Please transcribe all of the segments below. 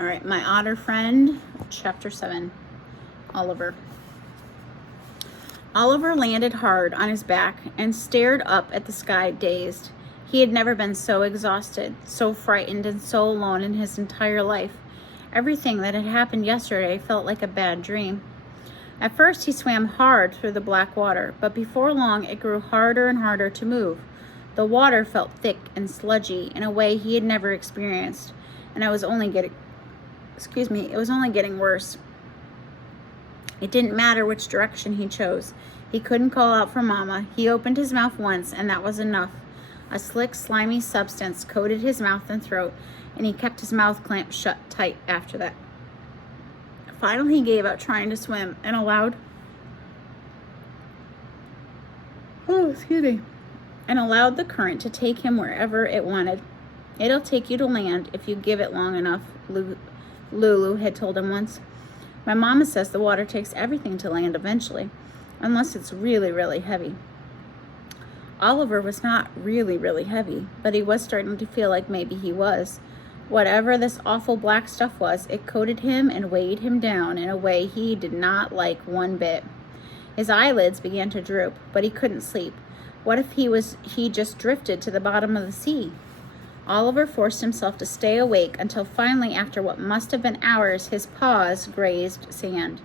All right, my otter friend, chapter 7, Oliver. Oliver landed hard on his back and stared up at the sky, dazed. He had never been so exhausted, so frightened, and so alone in his entire life. Everything that had happened yesterday felt like a bad dream. At first, he swam hard through the black water, but before long, it grew harder and harder to move. The water felt thick and sludgy in a way he had never experienced, and it was only getting worse. It didn't matter which direction he chose. He couldn't call out for Mama. He opened his mouth once, and that was enough. A slick, slimy substance coated his mouth and throat, and he kept his mouth clamped shut tight after that. Finally, he gave up trying to swim and allowed the current to take him wherever it wanted. It'll take you to land if you give it long enough, Lulu had told him once. My mama says the water takes everything to land eventually, unless it's really, really heavy. Oliver was not really, really heavy, but he was starting to feel like maybe he was. Whatever this awful black stuff was, it coated him and weighed him down in a way he did not like one bit. His eyelids began to droop, but he couldn't sleep. What if he just drifted to the bottom of the sea? Oliver forced himself to stay awake until finally, after what must have been hours, his paws grazed sand.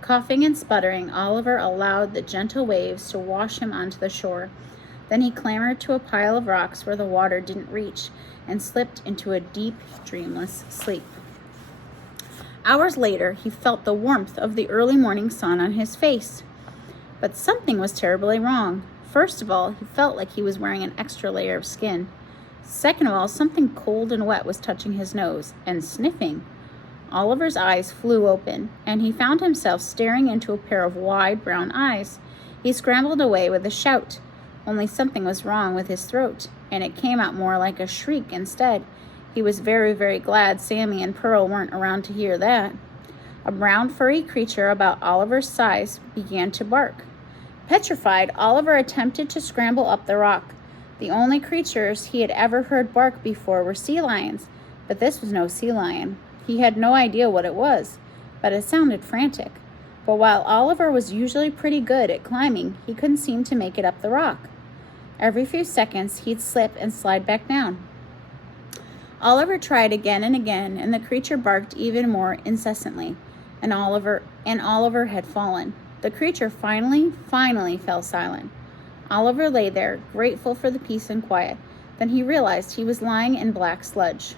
Coughing and sputtering, Oliver allowed the gentle waves to wash him onto the shore. Then he clambered to a pile of rocks where the water didn't reach and slipped into a deep, dreamless sleep. Hours later, he felt the warmth of the early morning sun on his face. But something was terribly wrong. First of all, he felt like he was wearing an extra layer of skin. Second of all, something cold and wet was touching his nose and sniffing. Oliver's eyes flew open, and he found himself staring into a pair of wide brown eyes. He scrambled away with a shout, only something was wrong with his throat, and it came out more like a shriek instead. He was very, very glad Sammy and Pearl weren't around to hear that. A brown furry creature about Oliver's size began to bark. Petrified, Oliver attempted to scramble up the rock. The only creatures he had ever heard bark before were sea lions, but this was no sea lion. He had no idea what it was, but it sounded frantic. But while Oliver was usually pretty good at climbing, he couldn't seem to make it up the rock. Every few seconds, he'd slip and slide back down. Oliver tried again and again, and the creature barked even more incessantly, and Oliver had fallen. The creature finally fell silent. Oliver lay there, grateful for the peace and quiet. Then he realized he was lying in black sludge.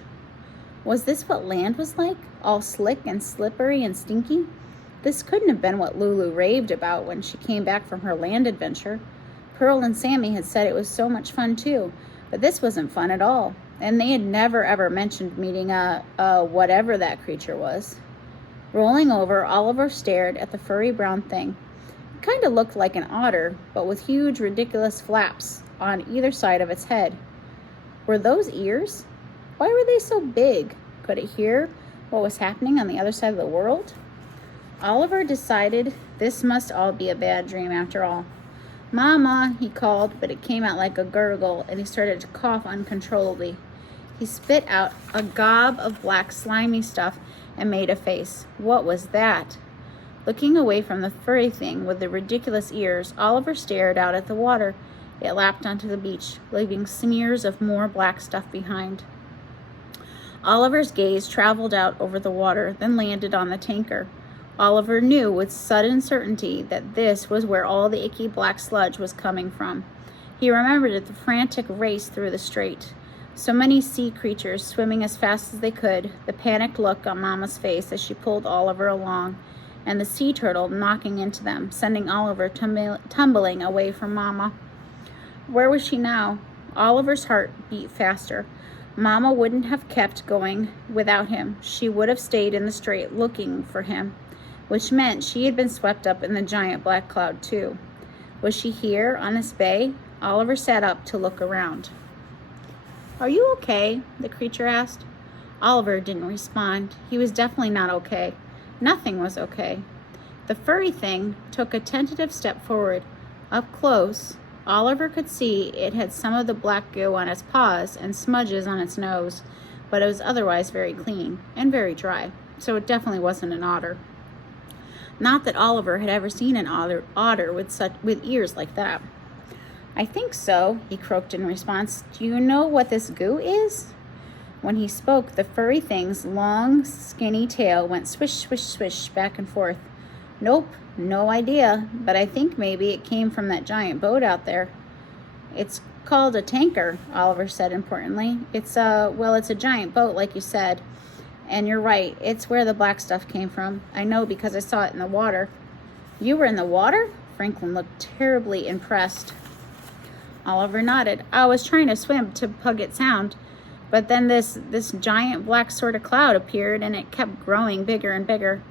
Was this what land was like? All slick and slippery and stinky? This couldn't have been what Lulu raved about when she came back from her land adventure. Pearl and Sammy had said it was so much fun too, but this wasn't fun at all. And they had never ever mentioned meeting whatever that creature was. Rolling over, Oliver stared at the furry brown thing. It kind of looked like an otter, but with huge, ridiculous flaps on either side of its head. Were those ears? Why were they so big? Could it hear what was happening on the other side of the world? Oliver decided this must all be a bad dream after all. "Mama," he called, but it came out like a gurgle, and he started to cough uncontrollably. He spit out a gob of black slimy stuff and made a face. What was that? Looking away from the furry thing with the ridiculous ears, Oliver stared out at the water. It lapped onto the beach, leaving smears of more black stuff behind. Oliver's gaze traveled out over the water, then landed on the tanker. Oliver knew with sudden certainty that this was where all the icky black sludge was coming from. He remembered the frantic race through the strait. So many sea creatures swimming as fast as they could, the panicked look on Mama's face as she pulled Oliver along, and the sea turtle knocking into them, sending Oliver tumbling away from Mama. Where was she now? Oliver's heart beat faster. Mama wouldn't have kept going without him. She would have stayed in the strait looking for him, which meant she had been swept up in the giant black cloud too. Was she here on this bay? Oliver sat up to look around. "Are you okay?" the creature asked. Oliver didn't respond. He was definitely not okay. Nothing was okay. The furry thing took a tentative step forward. Up close, Oliver could see it had some of the black goo on its paws and smudges on its nose, but it was otherwise very clean and very dry, so it definitely wasn't an otter. Not that Oliver had ever seen an otter with ears like that. "I think so," he croaked in response. "Do you know what this goo is?" When he spoke, the furry thing's long, skinny tail went swish, swish, swish back and forth. "Nope, no idea, but I think maybe it came from that giant boat out there." "It's called a tanker," Oliver said importantly. It's a giant boat, like you said. And you're right, it's where the black stuff came from. I know because I saw it in the water." "You were in the water?" Franklin looked terribly impressed. Oliver nodded. "I was trying to swim to Puget Sound, but then this giant black sort of cloud appeared, and it kept growing bigger and bigger."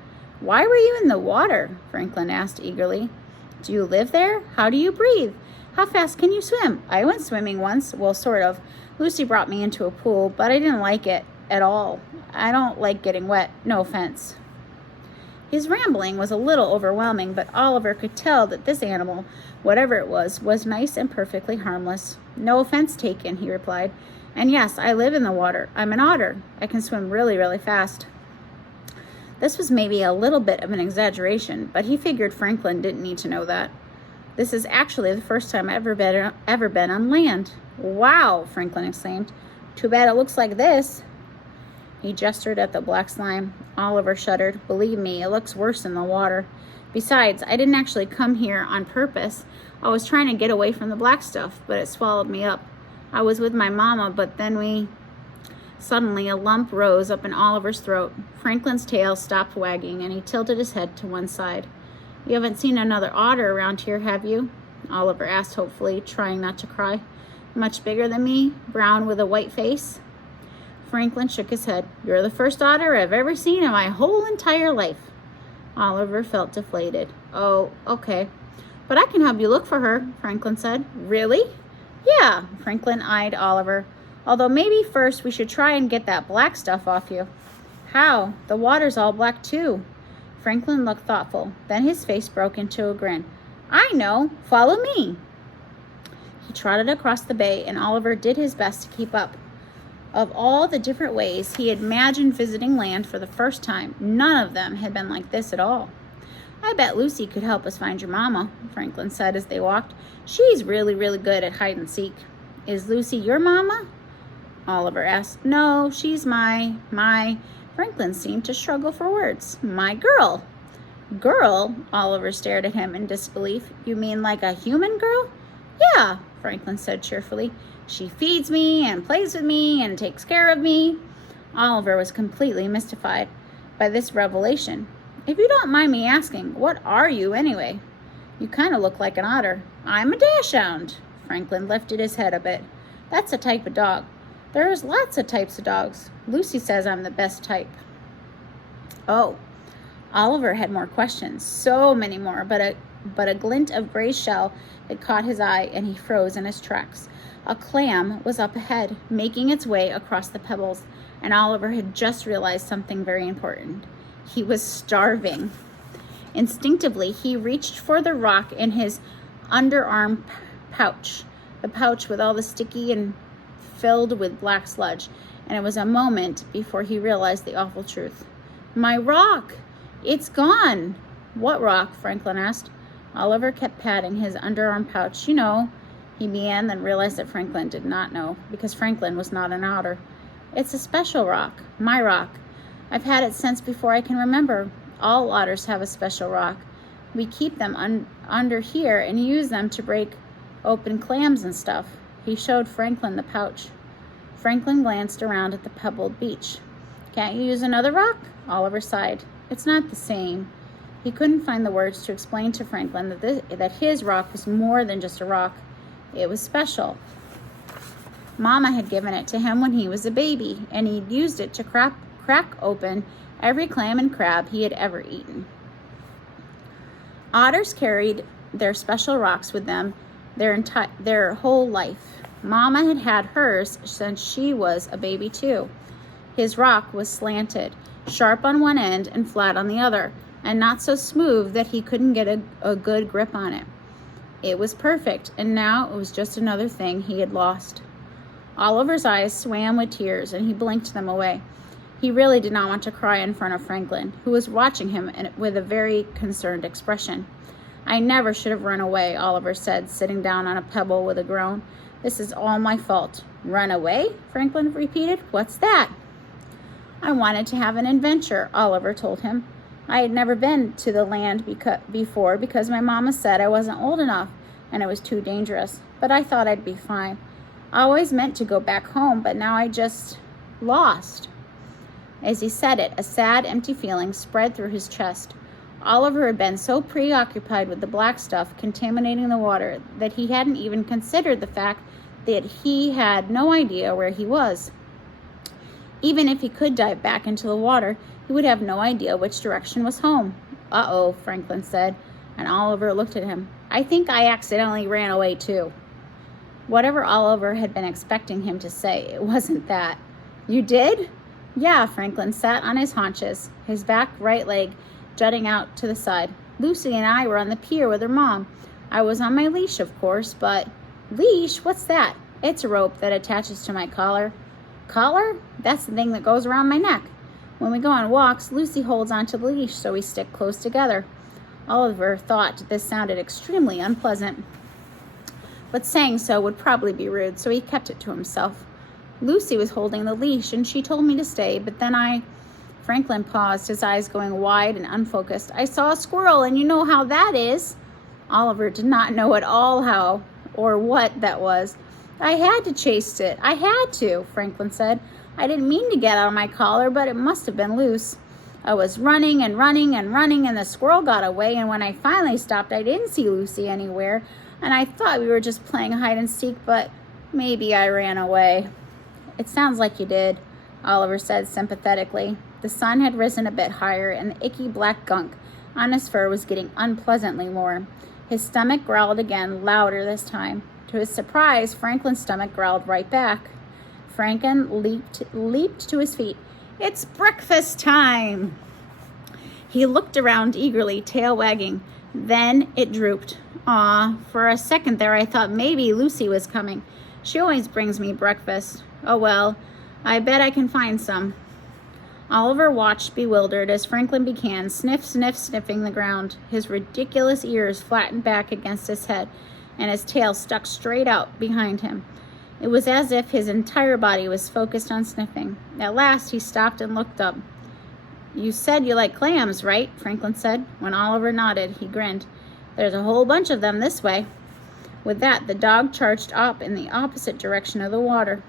"Why were you in the water?" Franklin asked eagerly. "Do you live there? How do you breathe? How fast can you swim?" "I went swimming once. Well, sort of. Lucy brought me into a pool, but I didn't like it at all. I don't like getting wet. No offense." His rambling was a little overwhelming, but Oliver could tell that this animal, whatever it was nice and perfectly harmless. "No offense taken," he replied. "And yes, I live in the water. I'm an otter. I can swim really, really fast." This was maybe a little bit of an exaggeration, but he figured Franklin didn't need to know that. "This is actually the first time I've ever been on land." "Wow," Franklin exclaimed. "Too bad it looks like this." He gestured at the black slime. Oliver shuddered. "Believe me, it looks worse in the water. Besides, I didn't actually come here on purpose. I was trying to get away from the black stuff, but it swallowed me up. I was with my mama, but then Suddenly, a lump rose up in Oliver's throat. Franklin's tail stopped wagging, and he tilted his head to one side. "You haven't seen another otter around here, have you?" Oliver asked hopefully, trying not to cry. "Much bigger than me? Brown with a white face?" Franklin shook his head. "You're the first otter I've ever seen in my whole entire life." Oliver felt deflated. "Oh, okay. But I can help you look for her," Franklin said. "Really?" "Yeah," Franklin eyed Oliver. "Although maybe first we should try and get that black stuff off you." "How? The water's all black too." Franklin looked thoughtful. Then his face broke into a grin. "I know. Follow me." He trotted across the bay, and Oliver did his best to keep up. Of all the different ways he had imagined visiting land for the first time, none of them had been like this at all. "I bet Lucy could help us find your mama," Franklin said as they walked. "She's really, really good at hide and seek." "Is Lucy your mama?" Oliver asked. "No, she's my, Franklin seemed to struggle for words. "My girl." "Girl?" Oliver stared at him in disbelief. "You mean like a human girl?" "Yeah," Franklin said cheerfully. "She feeds me and plays with me and takes care of me." Oliver was completely mystified by this revelation. "If you don't mind me asking, what are you anyway?" "You kind of look like an otter." "I'm a dachshund." Franklin lifted his head a bit. "That's a type of dog. There's lots of types of dogs. Lucy says I'm the best type." Oh, Oliver had more questions, so many more, but a glint of gray shell had caught his eye, and he froze in his tracks. A clam was up ahead, making its way across the pebbles, and Oliver had just realized something very important. He was starving. Instinctively, he reached for the rock in his underarm pouch, the pouch with all the sticky and filled with black sludge, and it was a moment before he realized the awful truth. "My rock! It's gone!" "What rock?" Franklin asked. Oliver kept patting his underarm pouch. "You know," he began, then realized that Franklin did not know, because Franklin was not an otter. "It's a special rock. My rock. I've had it since before I can remember. All otters have a special rock. We keep them under here and use them to break open clams and stuff." He showed Franklin the pouch. Franklin glanced around at the pebbled beach. "Can't you use another rock?" Oliver sighed. "It's not the same." He couldn't find the words to explain to Franklin that his rock was more than just a rock. It was special. Mama had given it to him when he was a baby, and he'd used it to crack open every clam and crab he had ever eaten. Otters carried their special rocks with them their whole life. Mama had had hers since she was a baby too. His rock was slanted, sharp on one end and flat on the other, and not so smooth that he couldn't get a good grip on it. It was perfect, and now it was just another thing he had lost. Oliver's eyes swam with tears, and he blinked them away. He really did not want to cry in front of Franklin, who was watching him with a very concerned expression. I never should have run away, Oliver said, sitting down on a pebble with a groan. This is all my fault. Run away? Franklin repeated. What's that? I wanted to have an adventure, Oliver told him. I had never been to the land before because my mama said I wasn't old enough and it was too dangerous, but I thought I'd be fine. I always meant to go back home, but now I just lost. As he said it, a sad, empty feeling spread through his chest. Oliver had been so preoccupied with the black stuff contaminating the water that he hadn't even considered the fact that he had no idea where he was. Even if he could dive back into the water, he would have no idea which direction was home. Uh-oh, Franklin said, and Oliver looked at him. I think I accidentally ran away too. Whatever Oliver had been expecting him to say, it wasn't that. You did? Yeah, Franklin sat on his haunches, his back right leg jutting out to the side. Lucy and I were on the pier with her mom. I was on my leash, of course, but... Leash? What's that? It's a rope that attaches to my collar. Collar? That's the thing that goes around my neck. When we go on walks, Lucy holds onto the leash so we stick close together. Oliver thought this sounded extremely unpleasant, but saying so would probably be rude, so he kept it to himself. Lucy was holding the leash, and she told me to stay, but then Franklin paused, his eyes going wide and unfocused. I saw a squirrel, and you know how that is. Oliver did not know at all how or what that was. I had to chase it. I had to, Franklin said. I didn't mean to get out of my collar, but it must have been loose. I was running and running and running, and the squirrel got away, and when I finally stopped, I didn't see Lucy anywhere, and I thought we were just playing hide and seek, but maybe I ran away. It sounds like you did, Oliver said sympathetically. The sun had risen a bit higher, and the icky black gunk on his fur was getting unpleasantly warm. His stomach growled again, louder this time. To his surprise, Franklin's stomach growled right back. Franklin leaped to his feet. It's breakfast time! He looked around eagerly, tail wagging. Then it drooped. Aw, for a second there I thought maybe Lucy was coming. She always brings me breakfast. Oh well, I bet I can find some. Oliver watched bewildered as Franklin began sniffing the ground. His ridiculous ears flattened back against his head, and his tail stuck straight out behind him. It was as if his entire body was focused on sniffing. At last, he stopped and looked up. You said you like clams, right? Franklin said. When Oliver nodded, he grinned. There's a whole bunch of them this way. With that, the dog charged up in the opposite direction of the water.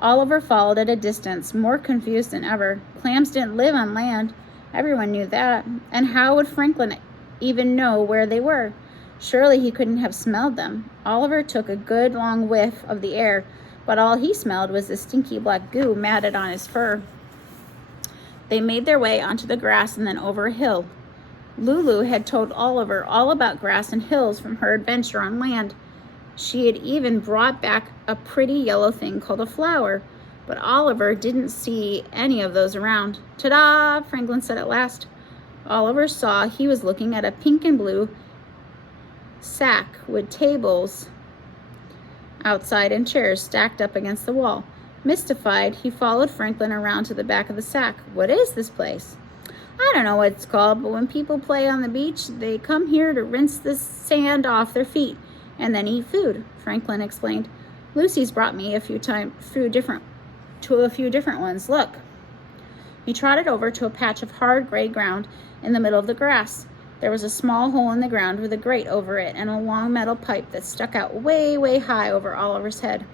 Oliver followed at a distance, more confused than ever. Clams didn't live on land. Everyone knew that. And how would Franklin even know where they were? Surely he couldn't have smelled them. Oliver took a good long whiff of the air, but all he smelled was the stinky black goo matted on his fur. They made their way onto the grass and then over a hill. Lulu had told Oliver all about grass and hills from her adventure on land. She had even brought back a pretty yellow thing called a flower, but Oliver didn't see any of those around. Ta-da! Franklin said at last. Oliver saw he was looking at a pink and blue sack with tables outside and chairs stacked up against the wall. Mystified, he followed Franklin around to the back of the sack. What is this place? I don't know what it's called, but when people play on the beach, they come here to rinse the sand off their feet and then eat food, Franklin explained. Lucy's brought me a few different ones. Look. He trotted over to a patch of hard gray ground in the middle of the grass. There was a small hole in the ground with a grate over it and a long metal pipe that stuck out way, way high over Oliver's head.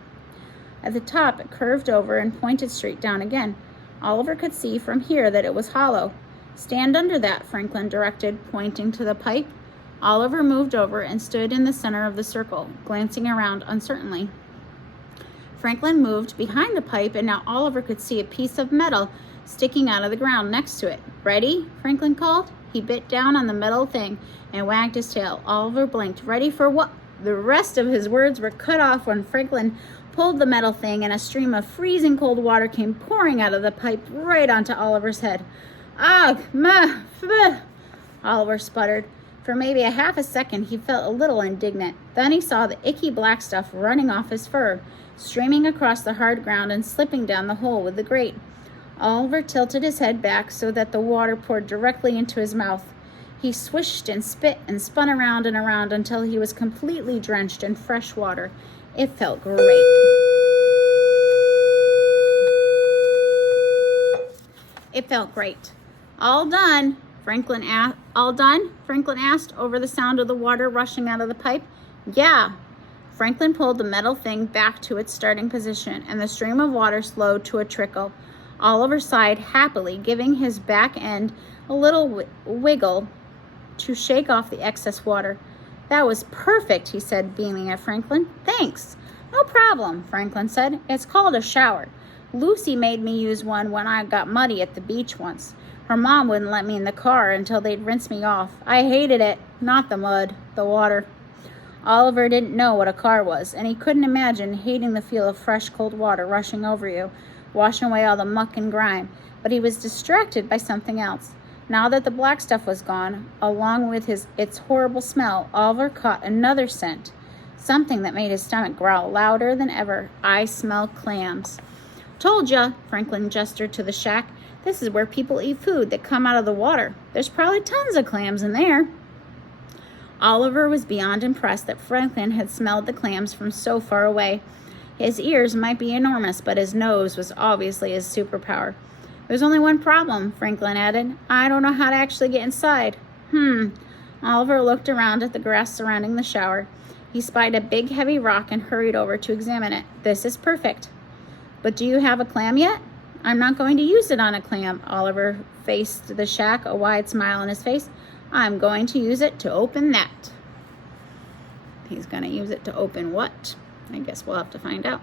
At the top, it curved over and pointed straight down again. Oliver could see from here that it was hollow. Stand under that, Franklin directed, pointing to the pipe. Oliver moved over and stood in the center of the circle, glancing around uncertainly. Franklin moved behind the pipe, and now Oliver could see a piece of metal sticking out of the ground next to it. Ready? Franklin called. He bit down on the metal thing and wagged his tail. Oliver blinked. Ready for what? The rest of his words were cut off when Franklin pulled the metal thing, and a stream of freezing cold water came pouring out of the pipe right onto Oliver's head. Ugh! Meh! Phh! Oliver sputtered. For maybe a half a second, he felt a little indignant. Then he saw the icky black stuff running off his fur, streaming across the hard ground and slipping down the hole with the grate. Oliver tilted his head back so that the water poured directly into his mouth. He swished and spit and spun around and around until he was completely drenched in fresh water. It felt great. It felt great. All done? Franklin asked over the sound of the water rushing out of the pipe. Yeah. Franklin pulled the metal thing back to its starting position, and the stream of water slowed to a trickle. Oliver sighed happily, giving his back end a little wiggle to shake off the excess water. That was perfect, he said, beaming at Franklin. Thanks. No problem, Franklin said. It's called a shower. Lucy made me use one when I got muddy at the beach once. Her mom wouldn't let me in the car until they'd rinse me off. I hated it. Not the mud, the water. Oliver didn't know what a car was, and he couldn't imagine hating the feel of fresh, cold water rushing over you, washing away all the muck and grime. But he was distracted by something else. Now that the black stuff was gone, along with its horrible smell, Oliver caught another scent, something that made his stomach growl louder than ever. I smell clams. Told ya, Franklin gestured to the shack. This is where people eat food that come out of the water. There's probably tons of clams in there. Oliver was beyond impressed that Franklin had smelled the clams from so far away. His ears might be enormous, but his nose was obviously his superpower. There's only one problem, Franklin added. I don't know how to actually get inside. Oliver looked around at the grass surrounding the shower. He spied a big, heavy rock and hurried over to examine it. This is perfect. But do you have a clam yet? I'm not going to use it on a clam. Oliver faced the shack, a wide smile on his face. I'm going to use it to open that. He's going to use it to open what? I guess we'll have to find out.